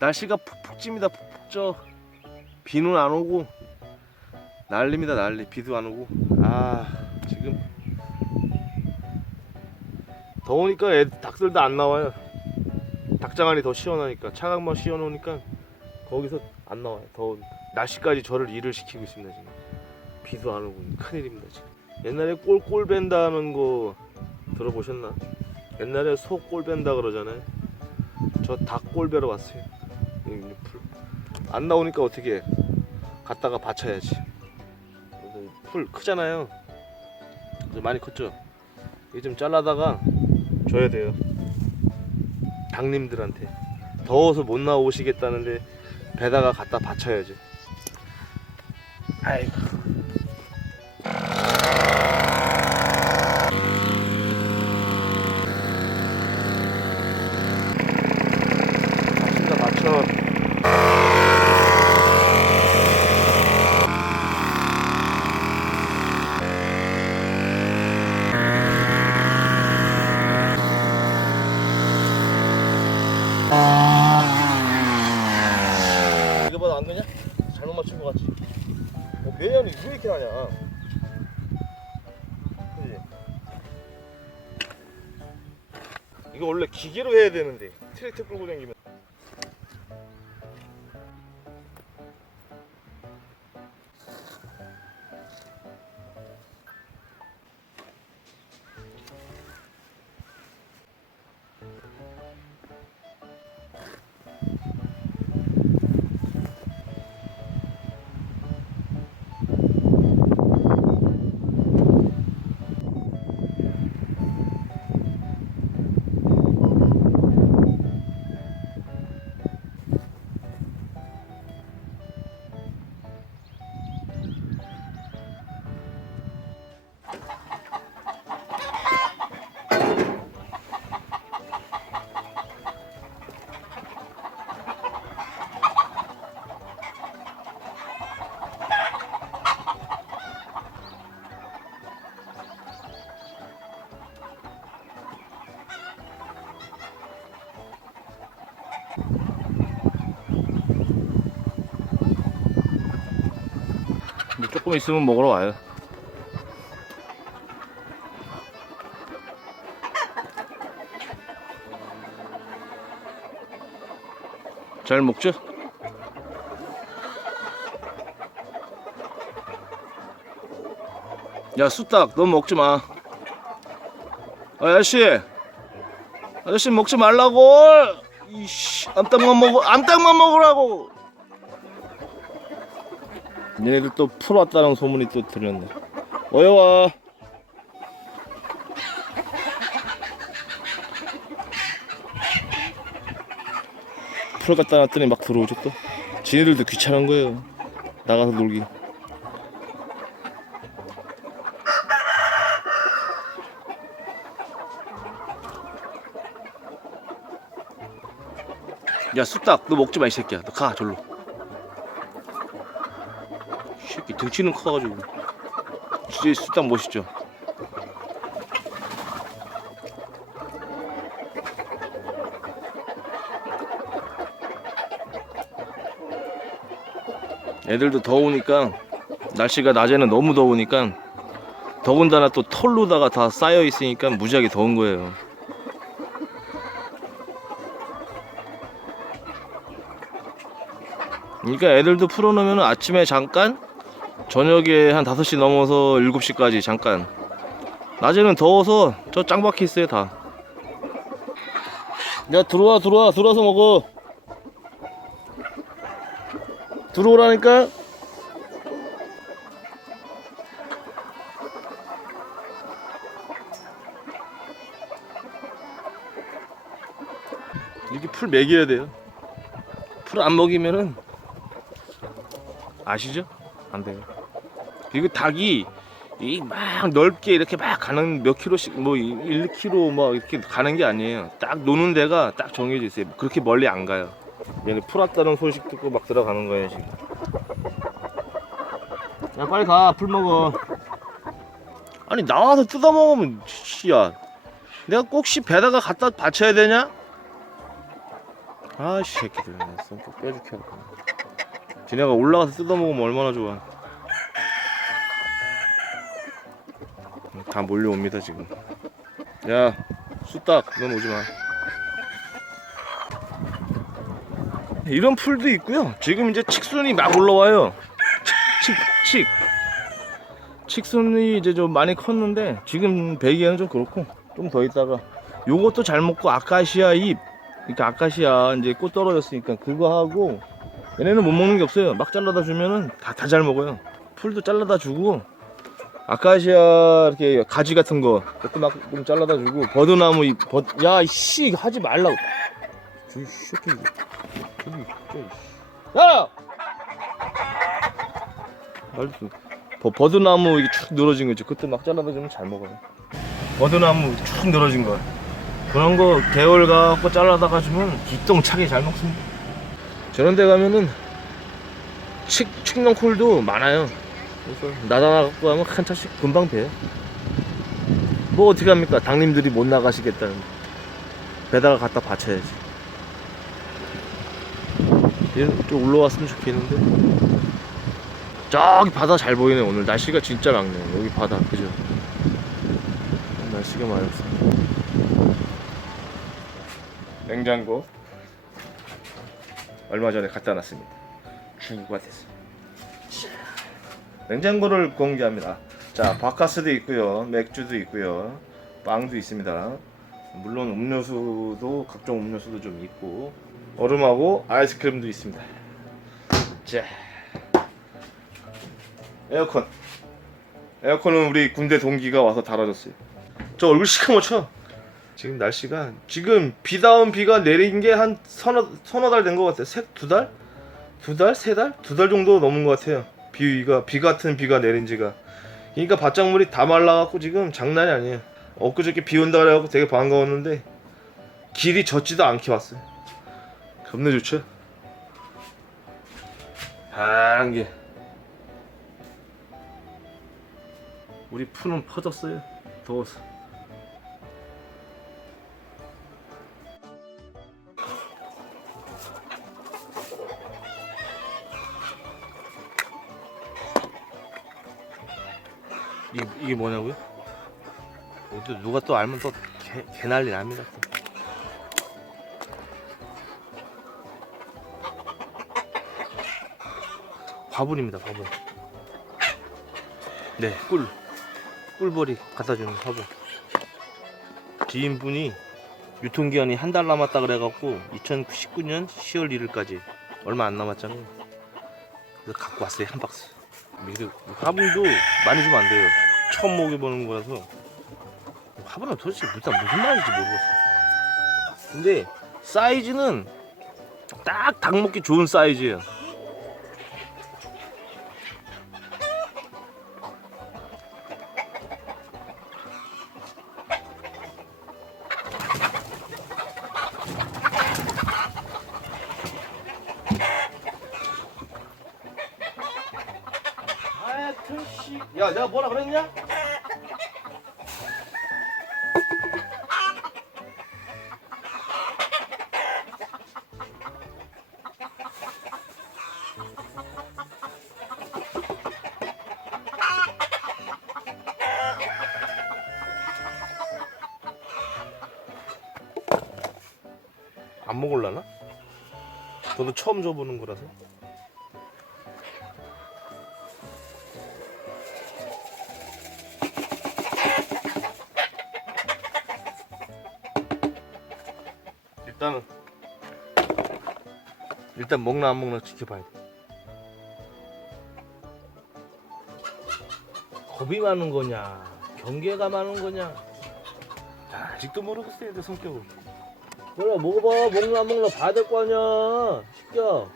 날씨가 푹푹 찝니다. 푹푹 쪄. 비는 안 오고 난리입니다 난리. 비도 안 오고. 아 지금 더우니까 애 닭들도 안 나와요. 닭장안이 더 시원하니까. 차가만 씌워놓으니까 거기서 안 나와요 더운. 날씨까지 저를 일을 시키고 있습니다 지금. 비도 안 오고 큰일입니다 지금. 옛날에 꼴꼴 벤다는 거 들어보셨나? 옛날에 소 꼴 벤다 그러잖아요. 저 닭 꼴 베러 왔어요. 안 나오니까 어떻게 해? 갖다가 받쳐야지. 풀 크잖아요. 많이 컸죠. 이게 좀 잘라다가 줘야 돼요. 닭님들한테. 더워서 못 나오시겠다는데 배다가 갖다 받쳐야지. 아이고 진짜 맞춰 이거 봐도 안 되냐? 잘못 맞춘 것 같지? 어, 매연이 왜 이렇게 나냐? 그지? 이거 원래 기계로 해야 되는데 트랙터 끌고 다니면 조금 있으면 먹으러 와요. 잘 먹죠? 야 수탉 너 먹지 마. 아저씨, 아저씨 먹지 말라고. 이씨 암탉만 먹어, 암탉만 먹으라고. 얘네들 또 풀 왔다는 소문이 또 들렸네. 어여와. 풀 갖다 놨더니 막 들어오죠 또. 지네들도 귀찮은 거예요. 나가서 놀기. 야 쑥닭 너 먹지 마 이 새끼야. 너 가 절로. 이 등치는 커가지고 진짜 쑥닭 멋있죠. 애들도 더우니까 날씨가 낮에는 너무 더우니까 더군다나 또 털로다가 다 쌓여 있으니까 무지하게 더운 거예요. 그러니까 애들도 풀어놓으면 아침에 잠깐 저녁에 한 5시 넘어서 7시까지 잠깐 낮에는 더워서 저 짱박혀 있어요 다. 야 들어와 들어와 들어와서 먹어. 들어오라니까. 이렇게 풀 먹여야 돼요. 풀 안 먹이면은 아시죠? 안 돼요. 그리고 닭이 이 막 넓게 이렇게 막 가는 몇 킬로씩 뭐 1km 막 이렇게 가는 게 아니에요. 딱 노는 데가 딱 정해져 있어요. 그렇게 멀리 안 가요. 얘는 풀 왔다는 소식 듣고 막 들어가는 거예요 지금. 야 빨리 가 풀 먹어. 아니 나와서 뜯어 먹으면 씨야. 내가 꼭씨 배다가 갖다 받쳐야 되냐? 아씨 새끼들 썸꼭 빼줄게 할 거야 지네가 올라가서 뜯어 먹으면 얼마나 좋아 다 몰려옵니다 지금. 야 수탉 넌 오지마. 이런 풀도 있고요. 지금 이제 칙순이 막 올라와요. 칙칙 칙순이 이제 좀 많이 컸는데 지금 배기에는 좀 그렇고 좀 더 있다가 요것도 잘 먹고 아카시아 잎. 그러니까 아카시아 이제 꽃 떨어졌으니까 그거 하고 얘네는 못 먹는 게 없어요. 막 잘라다 주면은 다 다 잘 먹어요. 풀도 잘라다 주고 아카시아 이렇게 가지 같은 거좀 잘라다 주고 버드나무 잎 버... 야 씨 하지 말라고. 저기. 야! 말도 버, 버드나무 이게 축 늘어진 거 있지 그때 막 잘라다 주면 잘 먹어요. 버드나무 축 늘어진 거. 그런 거 개월 갖고 잘라다가 주면 기똥차게 잘 먹습니다. 저런 데 가면은 칡, 칡농쿨도 많아요 그래서 나다 갖고 가면 한 차씩 금방 돼요. 뭐 어떻게 합니까? 당님들이 못 나가시겠다는데 배다가 갖다 바쳐야지. 얘는 좀 올라왔으면 좋겠는데. 저기 바다 잘 보이네 오늘. 날씨가 진짜 맑네. 여기 바다 그죠? 날씨가 맑았어 냉장고. 얼마 전에 갖다 놨습니다. 주구가 됐어 냉장고를 공개합니다 자 바카스도 있고요 맥주도 있고요 빵도 있습니다 물론 음료수도 각종 음료수도 좀 있고 얼음하고 아이스크림도 있습니다 자 에어컨 에어컨은 우리 군대 동기가 와서 달아줬어요 저 얼굴 시커멓죠? 지금 날씨가 지금 비다운 비가 내린 게 한 서너 서너 달 된 것 같아요. 세, 두 달? 두 달? 세 달? 두 달 정도 넘은 것 같아요. 비가 비 같은 비가 내린 지가. 그러니까 바짝물이 다 말라갖고 지금 장난이 아니에요. 엊그저께 비 온다 그래갖고 되게 반가웠는데 길이 젖지도 않게 왔어요. 겁나 좋죠? 파란 게 우리 푸는 퍼졌어요. 더워서. 이게, 이게 뭐냐고요? 어, 또 누가 또 알면 또 개, 개 난리 납니다. 또. 화분입니다, 화분. 네, 꿀. 꿀벌이 갖다 주는 화분. 지인분이 유통기한이 한 달 남았다 그래갖고 2019년 10월 1일까지 얼마 안 남았잖아요. 그래서 갖고 왔어요, 한 박스. 이게 화분도 많이 주면 안 돼요. 처음 먹여보는 거라서 화분은 도대체 일단 무슨 말인지 모르겠어. 근데 사이즈는 딱 닭 먹기 좋은 사이즈예요. 먹을라나? 저도 처음 줘보는 거라서. 일단은 일단 먹나 안 먹나 지켜봐야 돼. 겁이 많은 거냐, 경계가 많은 거냐. 아직도 모르겠어요, 내 성격을. 그래 먹어봐, 먹나 안 먹나 봐야 될 거 아니야, 시켜.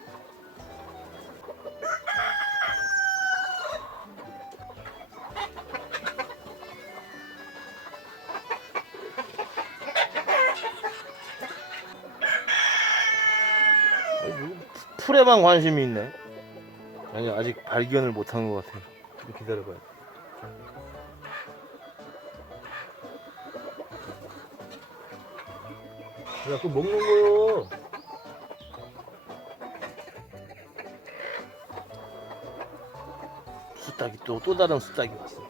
풀에만 관심이 있네. 아니 아직 발견을 못한 것 같아. 좀 기다려봐요. 야, 그 먹는 거요. 수탉이 또, 또 다른 수탉이 왔어.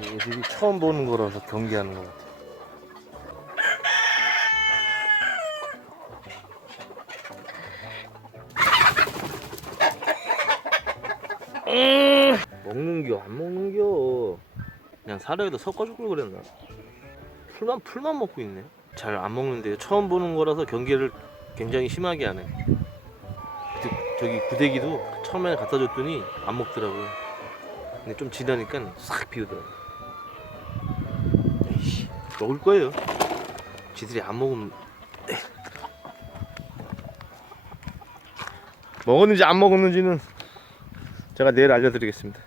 애들이 처음 보는 거라서 경계하는 것 같아. 음 먹는겨 안 먹는겨. 그냥 사료에다 섞어줄 걸 그랬나? 풀만 풀만 먹고 있네. 잘 안 먹는데 처음 보는 거라서 경계를 굉장히 심하게 하네. 저, 저기 구데기도 처음에 갖다 줬더니 안 먹더라고요. 근데 좀 지나니까 싹 비우더라고 에이씨 먹을 거예요. 지들이 안 먹으면. 먹었는지 안 먹었는지는 제가 내일 알려드리겠습니다